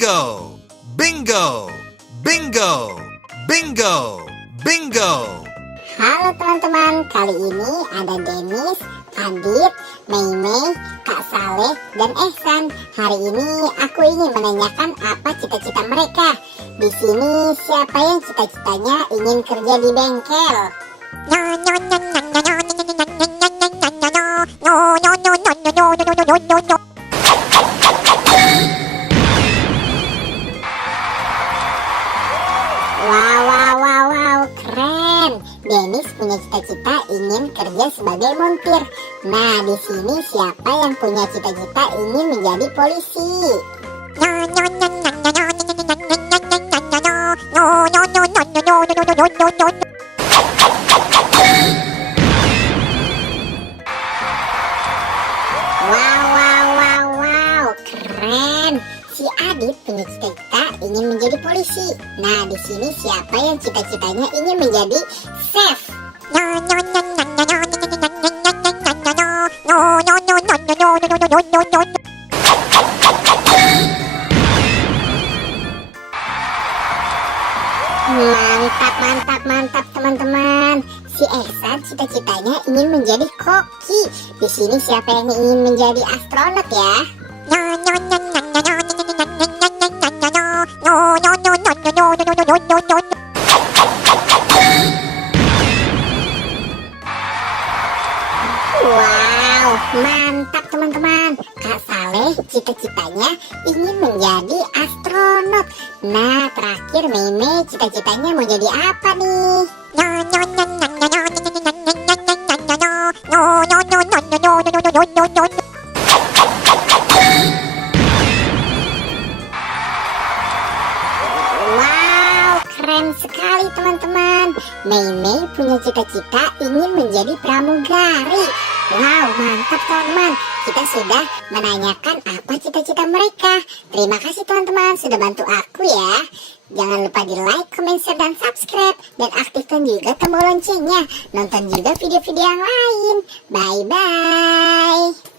Bingo! Bingo! Bingo! Bingo! Bingo! Halo teman-teman, kali ini ada Denis, Adit, Mei, Kak Saleh, dan Ehsan. Hari ini aku ingin menanyakan apa cita-cita mereka. Di sini siapa yang cita-citanya ingin kerja di bengkel? Wow, keren. Denis punya cita-cita ingin kerja sebagai montir. Nah, di sini siapa yang punya cita-cita ingin menjadi polisi? Wow, keren. Si Adit punya cita-cita ingin menjadi polisi. Nah, di sini siapa yang cita-citanya ingin menjadi chef? Mantap teman-teman. Si Ehsan cita-citanya ingin menjadi koki. Di sini siapa yang ingin menjadi astronot ya? Wow, mantap teman-teman. Kak Saleh cita-citanya ingin menjadi astronot. Nah, terakhir Mei cita-citanya mau jadi apa nih? Wow, keren sekali teman-teman. Mei punya cita-cita ingin menjadi pramugari. Wow, mantap teman-teman. Kita sudah menanyakan apa cita-cita mereka. Terima kasih teman-teman sudah bantu aku ya. Jangan lupa di like, comment, share, dan subscribe. Dan aktifkan juga tombol loncengnya. Nonton juga video-video yang lain. Bye-bye.